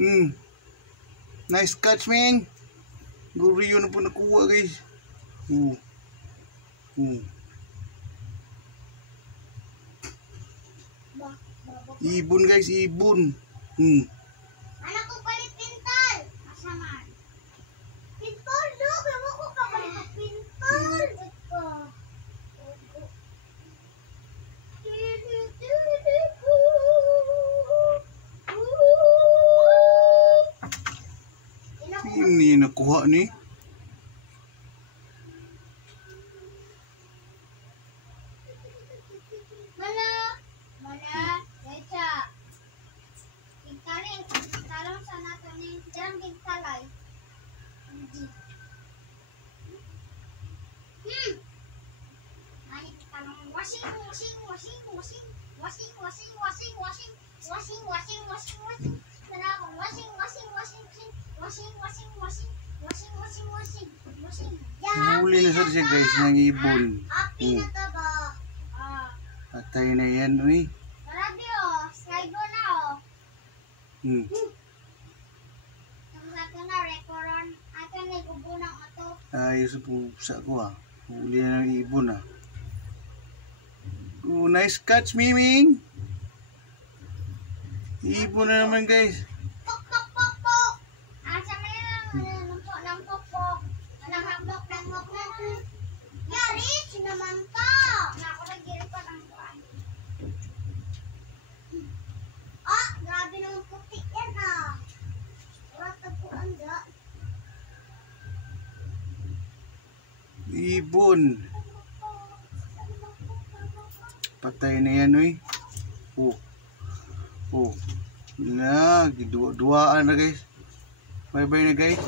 Nice catch, man. Guriyo na po nakuha, guys. Ibon, guys, ibon. Anak ko palit pintal. Masaman. Pintal, look. Ewan ko kapalit ng pintal. Ini nakuha ni. Mana, Deca. Ikarin, tarong sa nato ni Jan Gintalay. Ay, tarong washing. Huli na siya guys ng ibon. Happy na to ba? Patay na yan, uy. Grabe oh, skygo na oh. Ang sato na rekoron, ato na igubo ng ato. Ayos po sa ko Huli na ng ibon nice catch, Miming. Ibon na naman guys. Pok. Asa mo yan, nampok. Nanghambok. Yari, sinaman ka. Ako nagiri pa ng buwan. Grabe naman puti yan Wala tagpuan da. Ibon. Patay na yan, uy. Dua-duaan na guys. Bye-bye na guys.